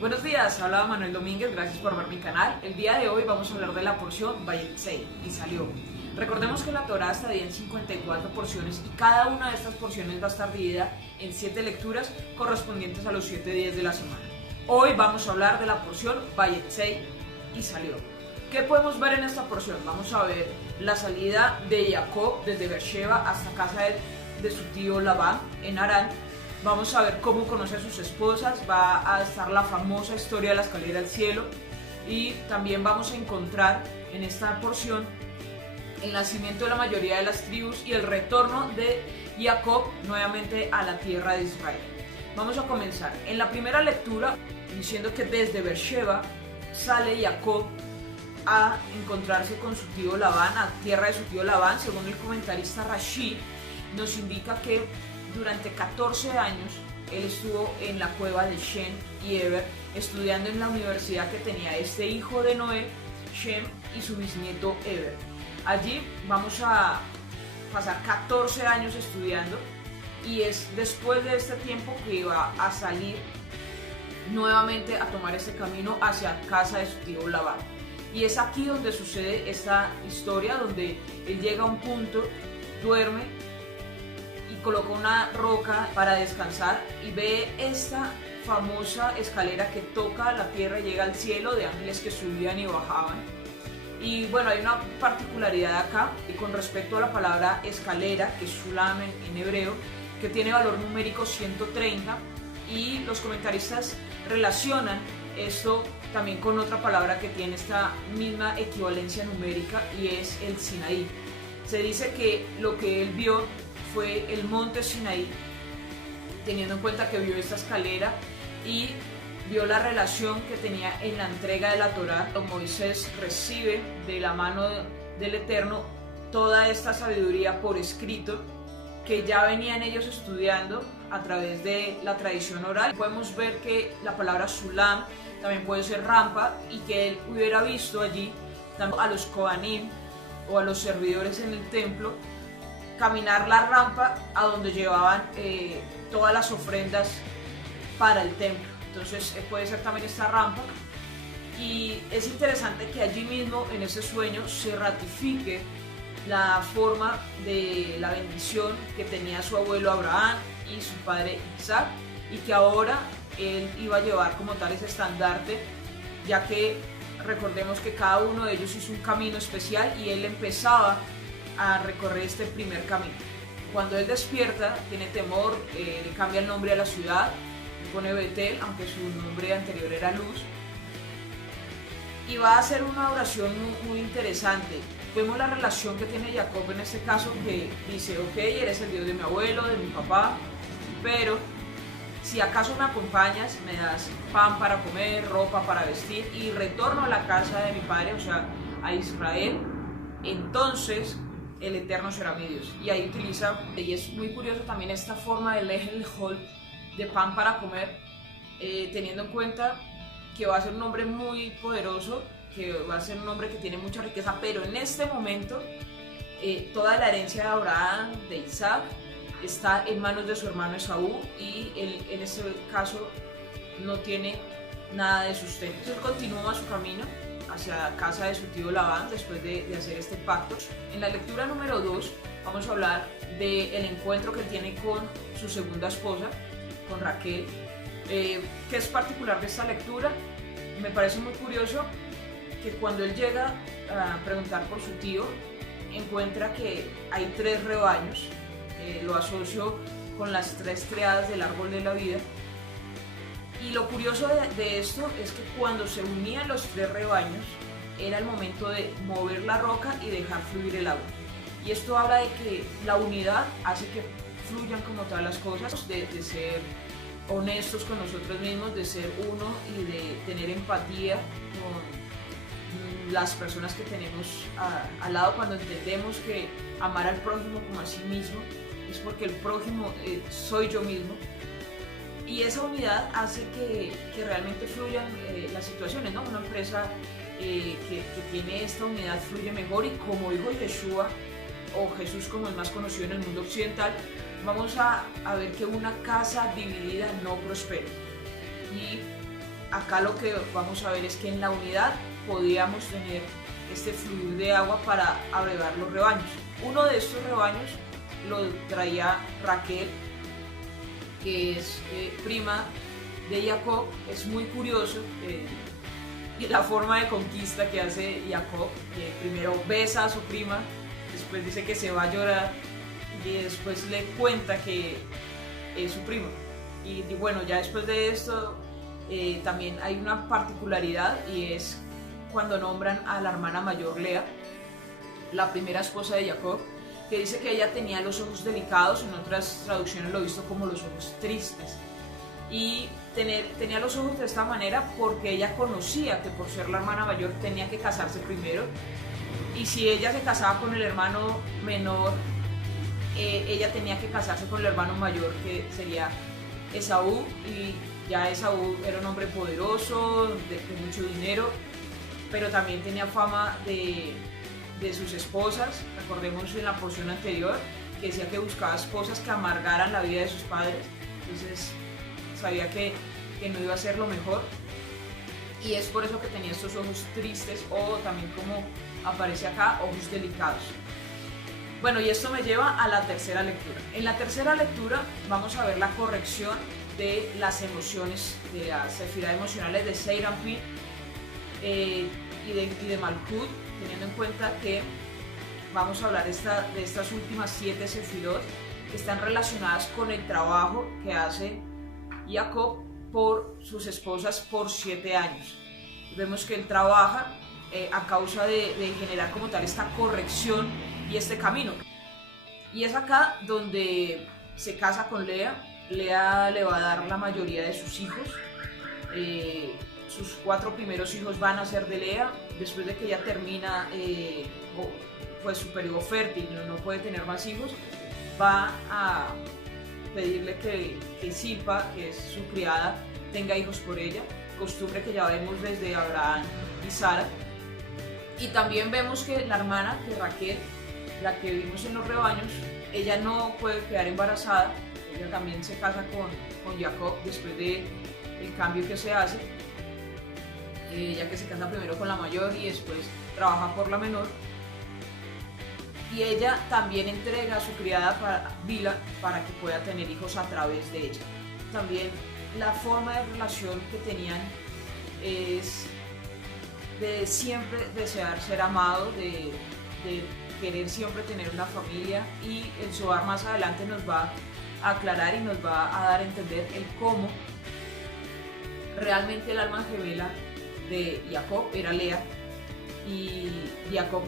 Buenos días, habla Manuel Domínguez, gracias por ver mi canal. El día de hoy vamos a hablar de la porción Vayetsei, y salió. Recordemos que la Torá está dividida en 54 porciones y cada una de estas porciones va a estar dividida en 7 lecturas correspondientes a los 7 días de la semana. Hoy vamos a hablar de la porción Vayetsei, y salió. ¿Qué podemos ver en esta porción? Vamos a ver la salida de Jacob desde Beersheba hasta casa de su tío Labán en Harán. Vamos a ver cómo conoce a sus esposas, va a estar la famosa historia de la escalera al cielo y también vamos a encontrar en esta porción el nacimiento de la mayoría de las tribus y el retorno de Jacob nuevamente a la tierra de Israel. Vamos a comenzar en la primera lectura diciendo que desde Beersheba sale Jacob a encontrarse con su tío Labán, a tierra de su tío Labán. Según el comentarista Rashi, nos indica que durante 14 años él estuvo en la cueva de Shem y Eber estudiando en la universidad que tenía este hijo de Noé, Shem, y su bisnieto Eber. Allí vamos a pasar 14 años estudiando y es después de este tiempo que iba a salir nuevamente a tomar este camino hacia casa de su tío Labán. Y es aquí donde sucede esta historia, donde él llega a un punto, duerme y coloca una roca para descansar y ve esta famosa escalera que toca la tierra y llega al cielo, de ángeles que subían y bajaban. Y bueno, hay una particularidad acá con respecto a la palabra escalera, que es sulam en hebreo, que tiene valor numérico 130, y los comentaristas relacionan esto también con otra palabra que tiene esta misma equivalencia numérica, y es el Sinaí. Se dice que lo que él vio fue el monte Sinaí, teniendo en cuenta que vio esta escalera y vio la relación que tenía en la entrega de la Torá. Moisés recibe de la mano del Eterno toda esta sabiduría por escrito que ya venían ellos estudiando a través de la tradición oral. Podemos ver que la palabra sulam también puede ser rampa, y que él hubiera visto allí a los kohanim o a los servidores en el templo caminar la rampa a donde llevaban todas las ofrendas para el templo. Entonces puede ser también esta rampa, y es interesante que allí mismo en ese sueño se ratifique la forma de la bendición que tenía su abuelo Abraham y su padre Isaac, y que ahora él iba a llevar como tal ese estandarte, ya que recordemos que cada uno de ellos hizo un camino especial y él empezaba a recorrer este primer camino. Cuando él despierta, tiene temor, le cambia el nombre a la ciudad, le pone Betel, aunque su nombre anterior era Luz, y va a hacer una oración muy interesante. Vemos la relación que tiene Jacob en este caso, que dice: ok, eres el Dios de mi abuelo, de mi papá, pero si acaso me acompañas, me das pan para comer, ropa para vestir, y retorno a la casa de mi padre, o sea, a Israel, entonces el Eterno será mi Dios. Y ahí utiliza, y es muy curioso también esta forma del Ejel Hol, de pan para comer, teniendo en cuenta que va a ser un hombre muy poderoso, que va a ser un hombre que tiene mucha riqueza, pero en este momento toda la herencia de Abraham, de Isaac, está en manos de su hermano Esaú, y él en este caso no tiene nada de sustento. Entonces él continúa su camino hacia casa de su tío Labán después de hacer este pacto. En la lectura número 2 vamos a hablar del encuentro que él tiene con su segunda esposa, con Raquel. ¿Qué es particular de esta lectura? Me parece muy curioso que cuando él llega a preguntar por su tío, encuentra que hay 3 rebaños. Lo asocio con las 3 triadas del árbol de la vida. Y lo curioso de esto es que cuando se unían los 3 rebaños, era el momento de mover la roca y dejar fluir el agua. Y esto habla de que la unidad hace que fluyan como todas las cosas, de ser honestos con nosotros mismos, de ser uno y de tener empatía con las personas que tenemos al lado. Cuando entendemos que amar al prójimo como a sí mismo es porque el prójimo soy yo mismo, y esa unidad hace que realmente fluyan las situaciones, ¿no? Una empresa que tiene esta unidad fluye mejor, y como dijo Yeshua, o Jesús como es más conocido en el mundo occidental, vamos a ver que una casa dividida no prospera. Y acá lo que vamos a ver es que en la unidad podíamos tener este fluir de agua para abrevar los rebaños. Uno de estos rebaños lo traía Raquel, que es prima de Jacob. Es muy curioso la forma de conquista que hace Jacob. Primero besa a su prima, después dice que se va a llorar y después le cuenta que es su prima. Y bueno, ya después de esto también hay una particularidad, y es cuando nombran a la hermana mayor Lea, la primera esposa de Jacob, que dice que ella tenía los ojos delicados. En otras traducciones lo he visto como los ojos tristes, y tenía los ojos de esta manera porque ella conocía que por ser la hermana mayor tenía que casarse primero, y si ella se casaba con el hermano menor, ella tenía que casarse con el hermano mayor, que sería Esaú, y ya Esaú era un hombre poderoso, de mucho dinero, pero también tenía fama de sus esposas. Recordemos en la porción anterior que decía que buscaba esposas que amargaran la vida de sus padres, entonces sabía que no iba a ser lo mejor, y es por eso que tenía estos ojos tristes, o también, como aparece acá, ojos delicados. Bueno, y esto me lleva a la tercera lectura. En la tercera lectura vamos a ver la corrección de las emociones, de las sefirá emocionales de Zeir Anpin y de Malkut, teniendo en cuenta que vamos a hablar de estas últimas 7 sefirot que están relacionadas con el trabajo que hace Jacob por sus esposas por 7 años. Vemos que él trabaja a causa de generar como tal esta corrección y este camino. Y es acá donde se casa con Lea. Lea le va a dar la mayoría de sus hijos. Sus 4 primeros hijos van a ser de Lea. Después de que ella termina pues su periodo fértil, no puede tener más hijos, va a pedirle que Silpa, que es su criada, tenga hijos por ella, costumbre que ya vemos desde Abraham y Sara. Y también vemos que la hermana, que Raquel, la que vimos en los rebaños, ella no puede quedar embarazada. Ella también se casa con Jacob después del cambio que se hace, ya que se casa primero con la mayor y después trabaja por la menor. Y ella también entrega a su criada para Bila para que pueda tener hijos a través de ella. También la forma de relación que tenían es de siempre desear ser amado, de querer siempre tener una familia, y el Zohar más adelante nos va a aclarar y nos va a dar a entender el cómo realmente el alma gemela de Jacob era Lea, y Jacob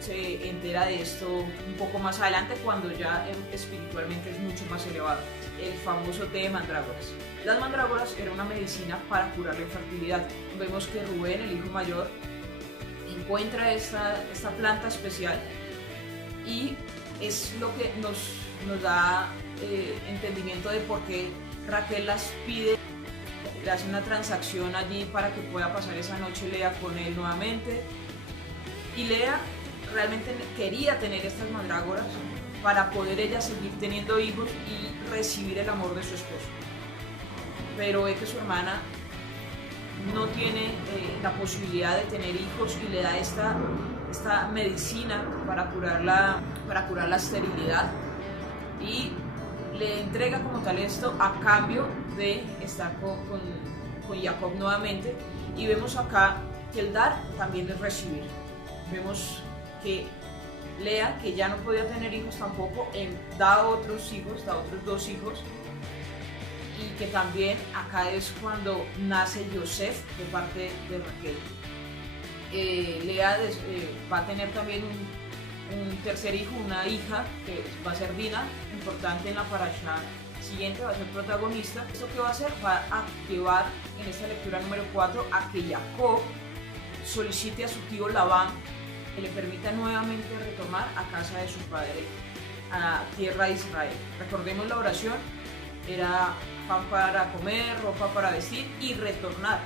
se entera de esto un poco más adelante, cuando ya espiritualmente es mucho más elevado. El famoso té de mandrágoras. Las mandrágoras era una medicina para curar la infertilidad. Vemos que Rubén, el hijo mayor, encuentra esta planta especial, y es lo que nos da entendimiento de por qué Raquel las pide. Le hace una transacción allí para que pueda pasar esa noche Lea con él nuevamente, y Lea realmente quería tener estas mandrágoras para poder ella seguir teniendo hijos y recibir el amor de su esposo, pero ve que su hermana no tiene la posibilidad de tener hijos, y le da esta medicina para curar la esterilidad, y le entrega como tal esto a cambio de estar con Jacob nuevamente. Y vemos acá que el dar también es recibir. Vemos que Lea, que ya no podía tener hijos tampoco, da otros 2 hijos, y que también acá es cuando nace Yosef de parte de Raquel. Lea va a tener también un tercer hijo, una hija, que va a ser Dina, importante en la parashá siguiente, va a ser protagonista. ¿Esto qué va a hacer? Va a llevar en esta lectura número 4 a que Jacob solicite a su tío Labán que le permita nuevamente retornar a casa de su padre, a la tierra de Israel. Recordemos la oración, era pan para comer, ropa para vestir y retornar.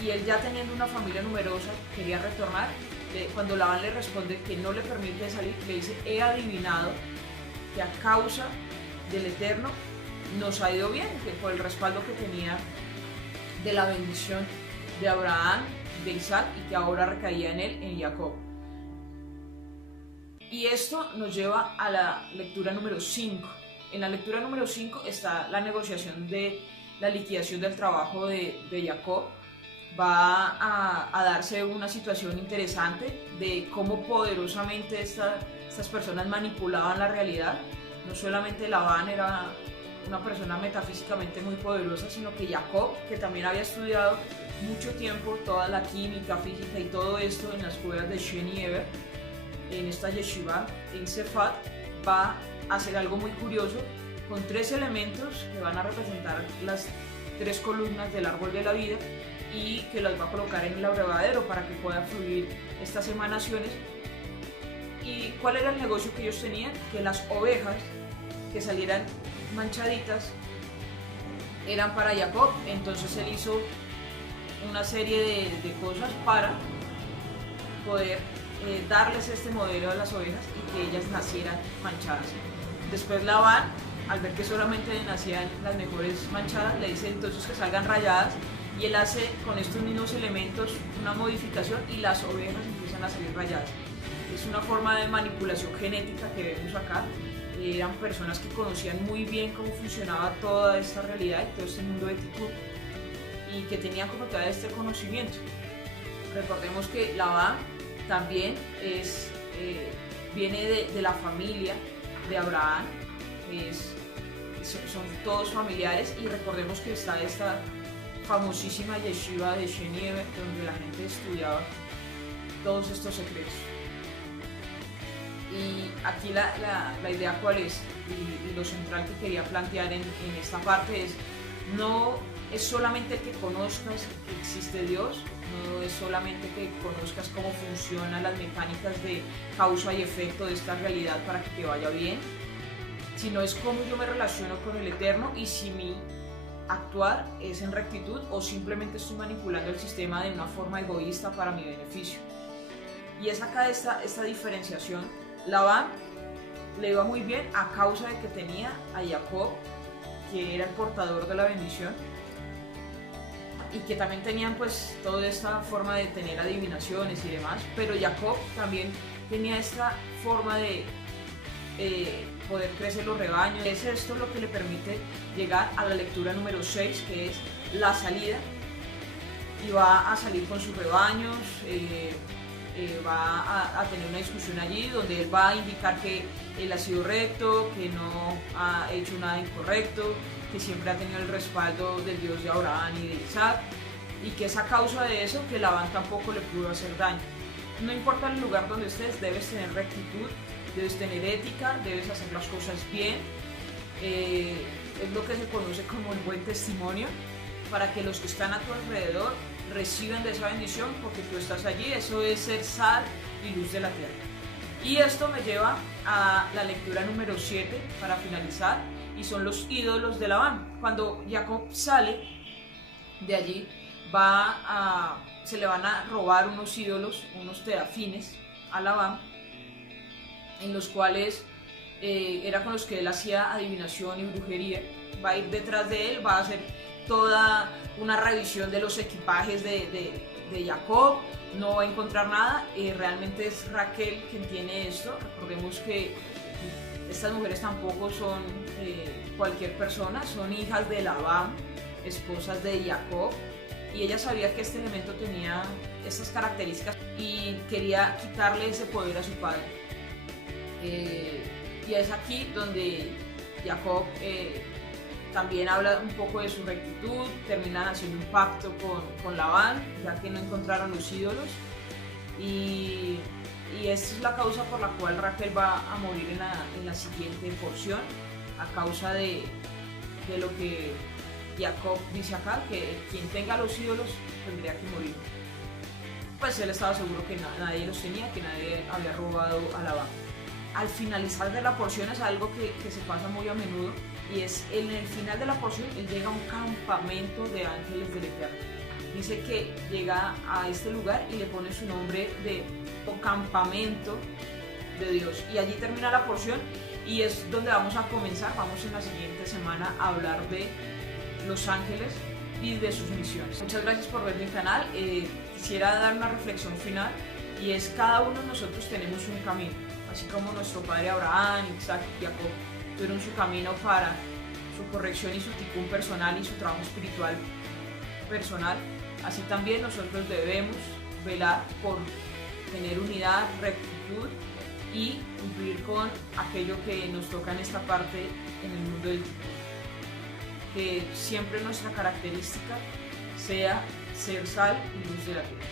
Y él, ya teniendo una familia numerosa, quería retornar. Cuando Labán le responde que no le permite salir, le dice: he adivinado que a causa del Eterno nos ha ido bien, que por el respaldo que tenía de la bendición de Abraham, de Isaac, y que ahora recaía en él, en Jacob. Y esto nos lleva a la lectura número 5. En la lectura número 5 está la negociación de la liquidación del trabajo de Jacob. Va a darse una situación interesante de cómo poderosamente estas personas manipulaban la realidad. No solamente Labán era una persona metafísicamente muy poderosa, sino que Jacob, que también había estudiado mucho tiempo toda la química, física y todo esto en las escuelas de Shen y Eber, en esta yeshiva, en Sefat, va a hacer algo muy curioso con 3 elementos que van a representar las 3 columnas del árbol de la vida y que las va a colocar en el abrevadero para que puedan fluir estas emanaciones. ¿Y cuál era el negocio que ellos tenían? Que las ovejas que salieran manchaditas eran para Jacob. Entonces él hizo una serie de cosas para poder darles este modelo a las ovejas y que ellas nacieran manchadas. Después Labán, al ver que solamente nacían las mejores manchadas, le dice entonces que salgan rayadas, y él hace con estos mismos elementos una modificación y las ovejas empiezan a salir rayadas. Es una forma de manipulación genética que vemos acá. Eran personas que conocían muy bien cómo funcionaba toda esta realidad y todo este mundo ético, y que tenían como todo este conocimiento. Recordemos que Labán también viene de la familia de Abraham, son todos familiares, y recordemos que está esta famosísima yeshiva de Shen y Eber, donde la gente estudiaba todos estos secretos. Y aquí la idea cuál es, y lo central que quería plantear en esta parte es: no es solamente que conozcas que existe Dios, no es solamente que conozcas cómo funcionan las mecánicas de causa y efecto de esta realidad para que te vaya bien, sino es cómo yo me relaciono con el Eterno y si mi actuar es en rectitud o simplemente estoy manipulando el sistema de una forma egoísta para mi beneficio. Y es acá esta diferenciación. Labán le iba muy bien a causa de que tenía a Jacob, que era el portador de la bendición, y que también tenían pues toda esta forma de tener adivinaciones y demás, pero Jacob también tenía esta forma de poder crecer los rebaños. Es esto lo que le permite llegar a la lectura número 6, que es la salida, y va a salir con sus rebaños, va a tener una discusión allí donde él va a indicar que él ha sido recto, que no ha hecho nada incorrecto, que siempre ha tenido el respaldo del Dios de Abraham y de Isaac, y que es a causa de eso que Labán tampoco le pudo hacer daño. No importa el lugar donde estés, debes tener rectitud, debes tener ética, debes hacer las cosas bien. Es lo que se conoce como el buen testimonio, para que los que están a tu alrededor reciban de esa bendición porque tú estás allí. Eso es ser sal y luz de la tierra. Y esto me lleva a la lectura número 7 para finalizar, y son los ídolos de Labán. Cuando Jacob sale de allí, se le van a robar unos ídolos, unos teafines a Labán, en los cuales era con los que él hacía adivinación y brujería. Va a ir detrás de él, va a hacer toda una revisión de los equipajes de Jacob, no va a encontrar nada. Realmente es Raquel quien tiene esto. Recordemos que estas mujeres tampoco son cualquier persona, son hijas de Labán, esposas de Jacob, y ella sabía que este elemento tenía estas características y quería quitarle ese poder a su padre. Y es aquí donde Jacob también habla un poco de su rectitud, terminan haciendo un pacto con Labán, ya que no encontraron los ídolos, y esta es la causa por la cual Raquel va a morir en la siguiente porción, a causa de lo que Jacob dice acá, que quien tenga los ídolos tendría que morir. Pues él estaba seguro que nadie los tenía, que nadie había robado a Labán. Al finalizar de la porción es algo que se pasa muy a menudo, y es en el final de la porción él llega a un campamento de ángeles del Eterno. Dice que llega a este lugar y le pone su nombre de campamento de Dios, y allí termina la porción, y es donde vamos a comenzar. Vamos en la siguiente semana a hablar de los ángeles, y de sus misiones. Muchas gracias por ver mi canal. Quisiera dar una reflexión final, y es: cada uno de nosotros tenemos un camino, así como nuestro padre Abraham, Isaac y Jacob tuvieron su camino para su corrección y su tikkun personal y su trabajo espiritual personal. Así también nosotros debemos velar por tener unidad, rectitud y cumplir con aquello que nos toca en esta parte en el mundo del tikkun. Que siempre nuestra característica sea ser sal y luz de la tierra.